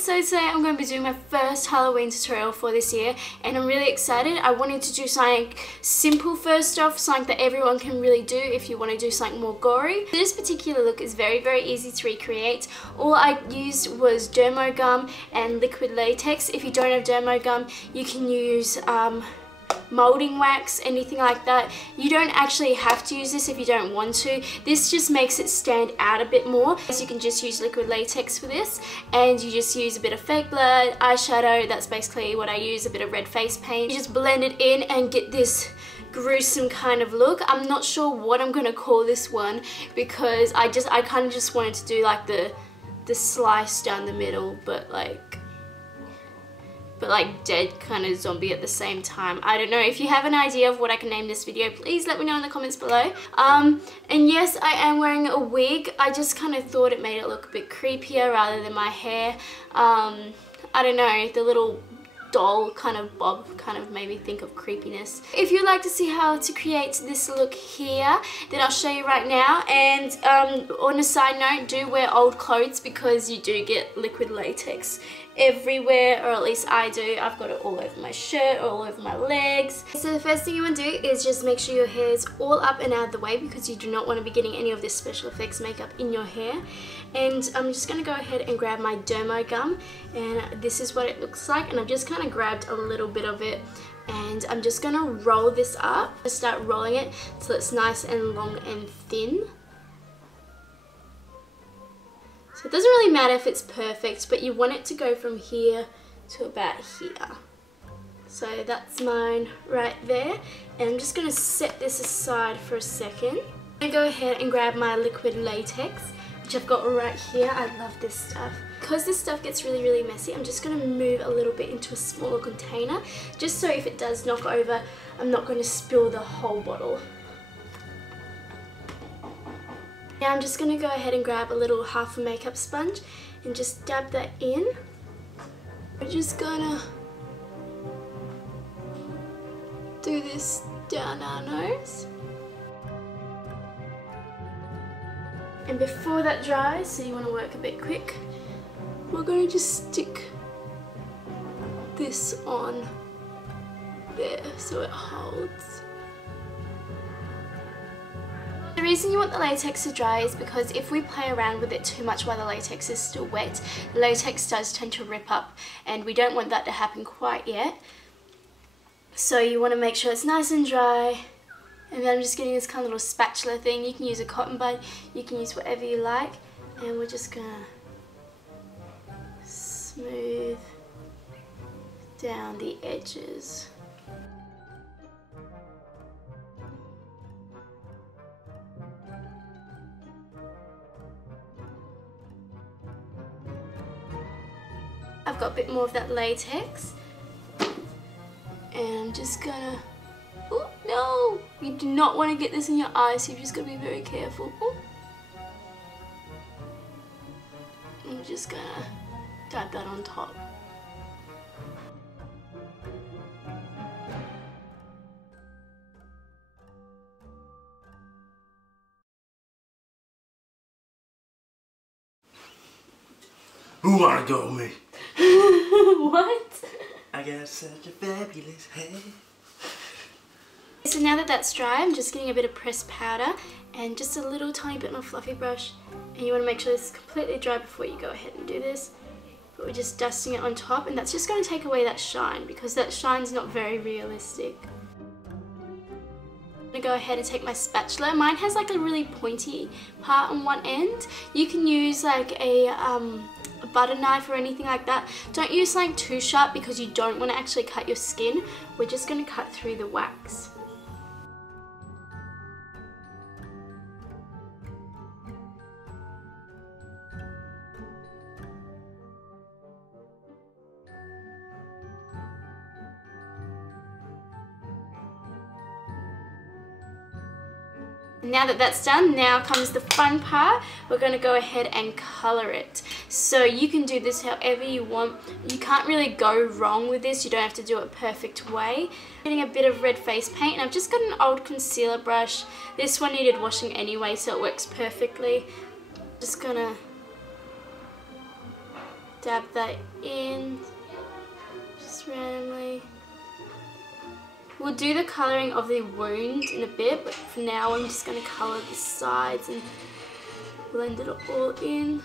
So today I'm going to be doing my first Halloween tutorial for this year and I'm really excited. I wanted to do something simple first off, something that everyone can really do if you want to do something more gory. This particular look is very easy to recreate. All I used was dermo gum and liquid latex. If you don't have dermo gum, you can use molding wax, anything like that. You don't actually have to use this if you don't want to. This just makes it stand out a bit more. So you can just use liquid latex for this, and you just use a bit of fake blood, eyeshadow, that's basically what I use, a bit of red face paint. You just blend it in and get this gruesome kind of look. I'm not sure what I'm gonna call this one because I kind of just wanted to do like the slice down the middle, but like dead kind of zombie at the same time. I don't know. If you have an idea of what I can name this video, please let me know in the comments below. And yes, I am wearing a wig. I just kind of thought it made it look a bit creepier rather than my hair. I don't know, the little doll kind of bob kind of made me think of creepiness. If you'd like to see how to create this look here, then I'll show you right now. And on a side note, do wear old clothes because you do get liquid latex everywhere, or at least I do. I've got it all over my shirt, all over my legs. So the first thing you want to do is just make sure your hair is all up and out of the way because you do not want to be getting any of this special effects makeup in your hair. And I'm just going to go ahead and grab my dermo gum, and this is what it looks like, and I've just kind of grabbed a little bit of it and I'm just going to roll this up. Just start rolling it so it's nice and long and thin. So it doesn't really matter if it's perfect, but you want it to go from here to about here. So that's mine right there. And I'm just going to set this aside for a second. I'm going to go ahead and grab my liquid latex, which I've got right here. I love this stuff. Because this stuff gets really messy, I'm just going to move a little bit into a smaller container, just so if it does knock over, I'm not going to spill the whole bottle. Now I'm just going to go ahead and grab a little half a makeup sponge and just dab that in. We're just going to do this down our nose. And before that dries, so you want to work a bit quick, we're going to just stick this on there so it holds. The reason you want the latex to dry is because if we play around with it too much while the latex is still wet, the latex does tend to rip up, and we don't want that to happen quite yet. So you want to make sure it's nice and dry. And then I'm just getting this kind of little spatula thing. You can use a cotton bud, you can use whatever you like, and we're just gonna smooth down the edges. I've got a bit more of that latex, and I'm just gonna, oh no, you do not want to get this in your eyes, so you've just got to be very careful. Ooh. I'm just gonna dab that on top. Who wanna go with me? What? I got such a fabulous head. So now that that's dry, I'm just getting a bit of pressed powder and just a little tiny bit on a fluffy brush. And you want to make sure this is completely dry before you go ahead and do this. But we're just dusting it on top, and that's just going to take away that shine because that shine's not very realistic. I'm going to go ahead and take my spatula. Mine has like a really pointy part on one end. You can use like a butter knife or anything like that, don't use something too sharp because you don't want to actually cut your skin. We're just going to cut through the wax. Now that that's done, now comes the fun part. We're going to go ahead and colour it. So you can do this however you want. You can't really go wrong with this. You don't have to do it perfect way. Getting a bit of red face paint, and I've just got an old concealer brush. This one needed washing anyway, so it works perfectly. Just gonna dab that in, just randomly. We'll do the colouring of the wound in a bit, but for now I'm just going to colour the sides and blend it all in.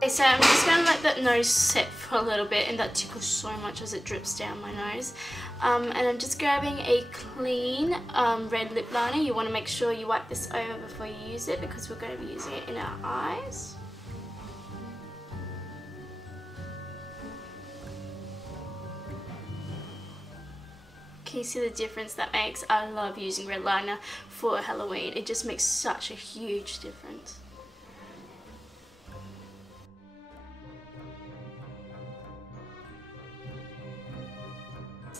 Okay, so I'm just going to let that nose set for a little bit, and that tickles so much as it drips down my nose. And I'm just grabbing a clean red lip liner. You want to make sure you wipe this over before you use it because we're going to be using it in our eyes. Can Can you see the difference that makes? I love using red liner for Halloween. It just makes such a huge difference.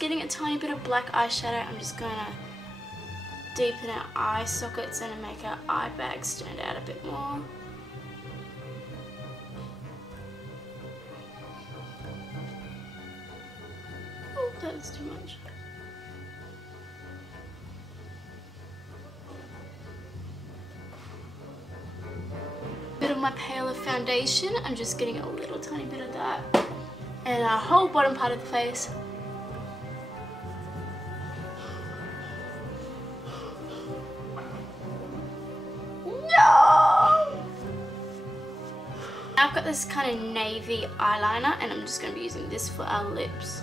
Getting a tiny bit of black eyeshadow, I'm just gonna deepen our eye sockets and make our eye bags stand out a bit more. Oh, that was too much. Bit of my paler foundation, I'm just getting a little tiny bit of that, and our whole bottom part of the face. I've got this kind of navy eyeliner and I'm just going to be using this for our lips.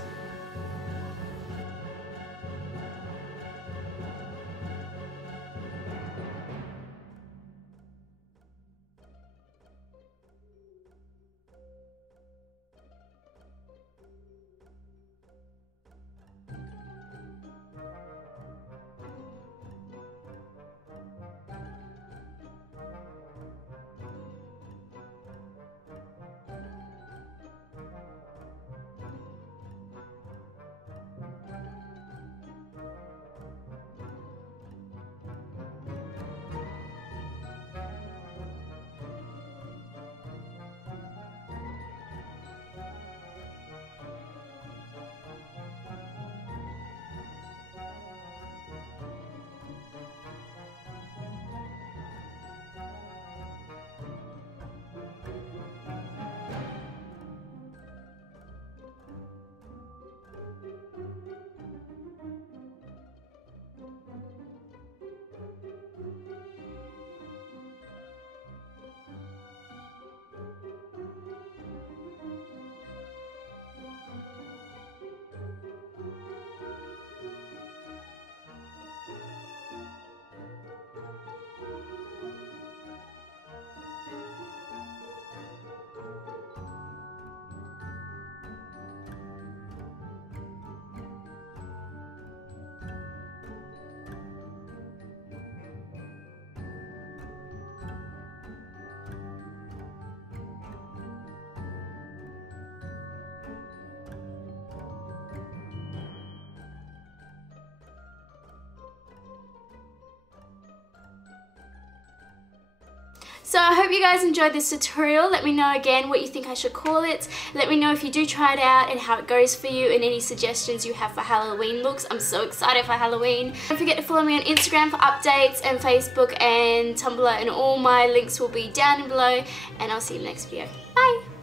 So I hope you guys enjoyed this tutorial. Let me know again what you think I should call it. Let me know if you do try it out and how it goes for you and any suggestions you have for Halloween looks. I'm so excited for Halloween. Don't forget to follow me on Instagram for updates and Facebook and Tumblr, and all my links will be down below, and I'll see you in the next video. Bye!